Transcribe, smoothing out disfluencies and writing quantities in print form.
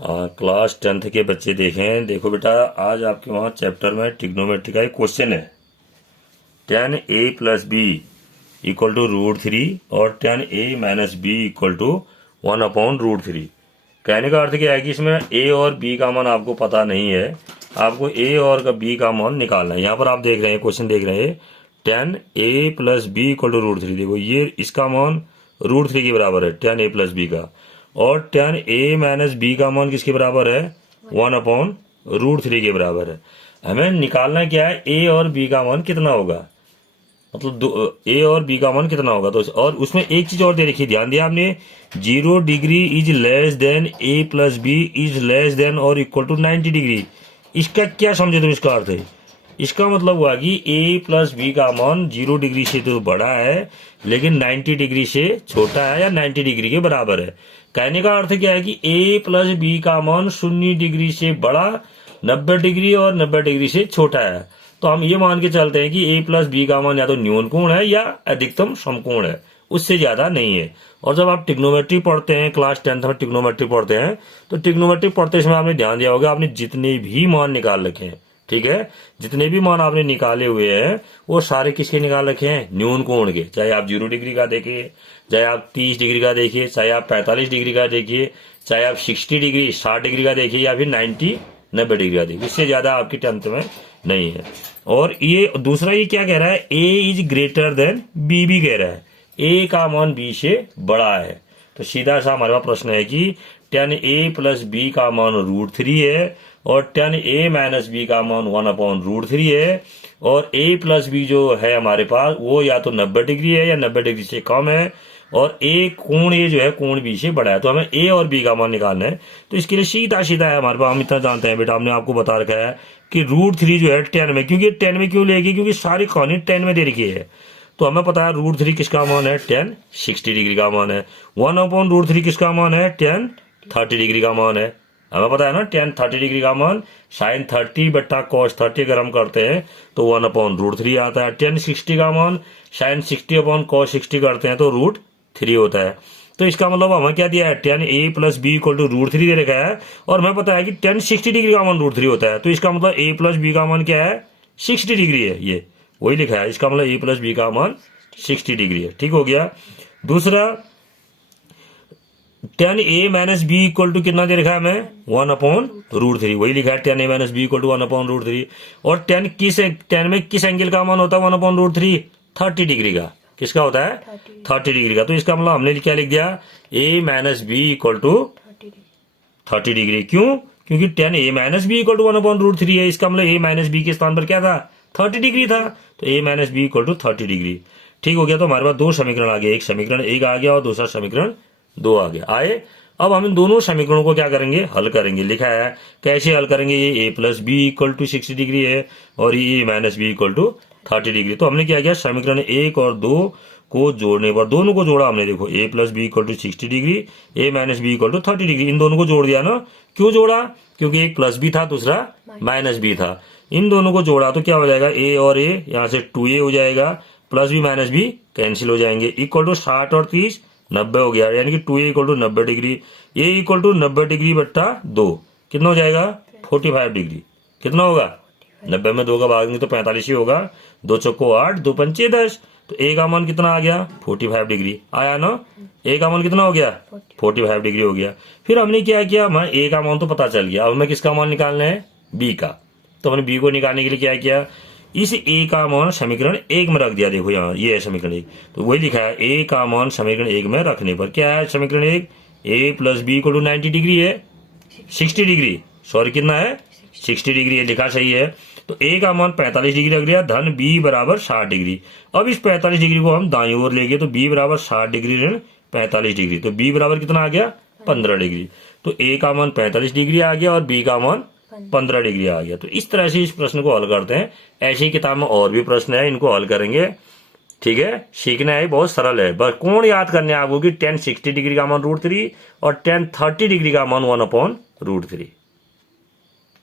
Class 10th के बच्चे देखें। देखो बेटा, आज आपके वहाँ चैप्टर में ट्रिग्नोमेट्री का एक क्वेश्चन है। tan a plus B equal to √3 और tan a minus B equal to 1/√3। कहने का अर्थ क्या है कि इसमें a और b का मान आपको पता नहीं है, आपको a और b का मान निकालना है। यहाँ पर आप देख रहे हैं, क्वेश्चन देख रहे हैं, tan a plus B equal to √3। देखो ये इसका मान √3 के बराबर है, tan a प्लस बी का, और tan a माइनस बी का मान किसके बराबर है? 1/√3 के बराबर है। हमें निकालना क्या है, a और b का मान कितना होगा, मतलब a और b का मान कितना होगा। तो और उसमें एक चीज और दे रखी, ध्यान दिया आपने, 0 degree is less than a plus b is less than और इक्वल टू 90 डिग्री। इसका क्या समझे तुम? इसका अर्थ है, इसका मतलब हुआ कि a प्लस बी का मान 0 डिग्री से तो बड़ा है लेकिन 90 डिग्री से छोटा है या 90 डिग्री के बराबर है। कहने का अर्थ क्या है कि a प्लस बी का मान 0 डिग्री से बड़ा, 90 डिग्री और 90 डिग्री से छोटा है। तो हम ये मान के चलते हैं कि a प्लस बी का मान या तो न्यून कोण है या अधिकतम समकोण है, उससे ज्यादा नहीं है। और जब आप ट्रिग्नोमेट्री पढ़ते हैं, क्लास 10th में ट्रिग्नोमेट्री पढ़ते हैं, तो ट्रिग्नोमेट्री पढ़ते समय आपने ध्यान दिया होगा, आपने जितने भी मान निकाल रखे हैं, ठीक है, जितने भी मान आपने निकाले हुए हैं वो सारे किसके निकाल रखे हैं? न्यून कोण के। चाहे आप 0 डिग्री का देखिए, चाहे आप 30 डिग्री का देखिए, चाहे आप 45 डिग्री का देखिए, चाहे आप 60 डिग्री 60 डिग्री का देखिए, या फिर 90 डिग्री का देखिए, इससे ज्यादा आपकी 10th में नहीं है। और ये दूसरा, ये क्या कह रहा है, a is greater than b भी कह रहा है, a का मान b से बड़ा है। तो सीधा सा हमारे पास प्रश्न है कि tan a प्लस बी का मान √3 है और tan a माइनस बी का मान 1/√3 है, और a प्लस बी जो है हमारे पास वो या तो 90 डिग्री है या 90 डिग्री से कम है, और कोण a जो है कोण b से बड़ा है। तो हमें a और b का मान निकालना है। तो इसके लिए सीधा सीधा है हमारे पास, हम इतना जानते हैं बेटा, हमने आपको बता रखा है कि √3 जो है 10 में, क्योंकि 10 में क्यों लेगी, क्योंकि सारी कहानी 10 में दे रखी है। तो हमें पता है √3 किसका मान है? tan 60 डिग्री का मान है। 1/√3 किसका मान है? tan 30 डिग्री का मान है। हमें पता है ना, tan 30 डिग्री का मान sin 30 बट्टा cos 30 अगर हम करते हैं तो 1/√3 आता है। tan 60 का मान sin 60/cos 60 करते हैं तो √3 होता है। तो इसका मतलब हमें क्या दिया है, tan a plus B equal to √3 दे रखा है, और हमें पता है कि tan 60 डिग्री का मान √3 होता है। तो इसका मतलब a प्लस बी का मान क्या है? 60 डिग्री है। ये वही लिखा है, इसका मतलब a प्लस बी का मान 60 डिग्री है। ठीक हो गया। दूसरा, tan a minus B equal to कितना दे रखा है हमें? 1/√3। वही लिखा है, tan a minus B equal to 1/√3। और tan में किस एंगल का मान होता है 1/√3? 30 डिग्री का। किसका होता है? 30 डिग्री का। तो इसका मतलब हमने क्या लिख दिया, a minus B equal to 30 degree. क्यों? क्योंकि tan a minus B equal to 1/√3 है। इसका मतलब a माइनस बी के स्थान पर क्या था? 30 डिग्री था। तो a minus B equal to 30 degree. ठीक हो गया। तो हमारे पास दो समीकरण आ गए, एक समीकरण 1 आ गया और दूसरा समीकरण 2 आ गया। आए, अब हम इन दोनों समीकरणों को क्या करेंगे? हल करेंगे। लिखा है कैसे हल करेंगे, ये a plus B equal to 60 degree है और ये a minus B equal to 30 degree. तो हमने क्या किया, समीकरण 1 और 2 को जोड़ने पर, दोनों को जोड़ा हमने। देखो a plus B equal to 60 degree, a minus B equal to 30 degree, इन दोनों को जोड़ दिया ना। क्यों जोड़ा? क्योंकि एक प्लस बी था, दूसरा माइनस बी था। इन दोनों को जोड़ा तो क्या हो जाएगा, a और a यहाँ से 2a हो जाएगा, plus b minus b cancel हो जाएंगे, इक्वल टू 60 और 30 90 हो गया, यानी कि 2a equal to 90 degree. a equal to 90 degree बट्टा 2 कितना हो जाएगा? 45 डिग्री। कितना होगा? 90 में 2 का भाग नहीं तो 45 ही होगा। 2 चौको 8, 2 पंचे 10। तो a का मान कितना आ गया? 45 डिग्री आया ना। a का मान कितना हो गया? 45 डिग्री हो गया। फिर हमने क्या किया, हमें a का मान तो पता चल गया, अब हमें किसका मान निकालना है? b का। तो हमने b को निकालने के लिए क्या किया, इस a का मान समीकरण 1 में रख दिया। देखो यहाँ ये है समीकरण 1, तो वही लिखा है a का मान समीकरण 1 में रखने पर क्या है समीकरण 1, a plus B equal to 90 degree है, 60 डिग्री, सॉरी कितना है? 60 डिग्री है, लिखा सही है। तो a का मान 45 डिग्री रख दिया, धन b बराबर 60 डिग्री। अब इस 45 डिग्री को हम दाईं ओर ले गए तो b बराबर 60 डिग्री ऋण 45 डिग्री, तो b बराबर कितना आ गया? 15 डिग्री। तो a का मान 45 डिग्री आ गया और b का मान 15 डिग्री आ गया। तो इस तरह से इस प्रश्न को हल करते हैं। ऐसी किताब में और भी प्रश्न है, इनको हल करेंगे। ठीक है, सीखना है, बहुत सरल है, बस कोण याद करने आपको कि tan 60 डिग्री का मान √3 और tan 30 डिग्री का मान 1/√3।